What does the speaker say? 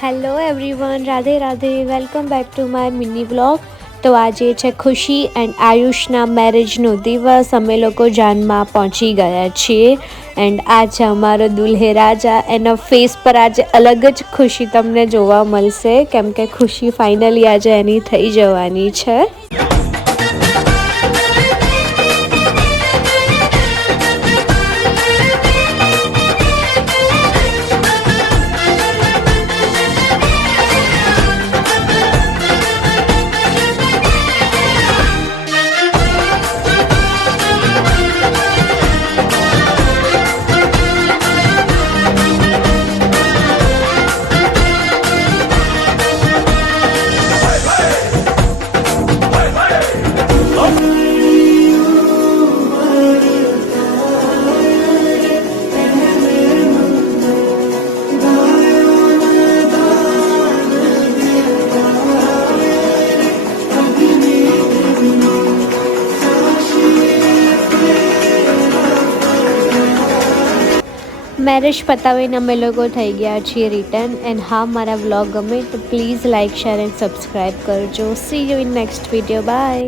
Hello everyone, Radhe Radhe. Welcome back to my mini vlog. તો આજે છે ખુશી એન્ડ આયુષના મેરેજનો દિવસ. અમે લોકો જાનમાં પહોંચી ગયા છીએ એન્ડ આ છે અમારો દુલ્હે રાજા. એના ફેસ પર આજે અલગ જ ખુશી તમને જોવા મળશે કેમ કે ખુશી ફાઇનલી આજે એની થઈ જવાની છે. મેરેજ પતાવીને અમે લોકો થઈ ગયા છીએ રિટર્ન. એન્ડ હા, મારા વ્લોગ ગમે તો please like share and subscribe કરજો. See you in next video. By.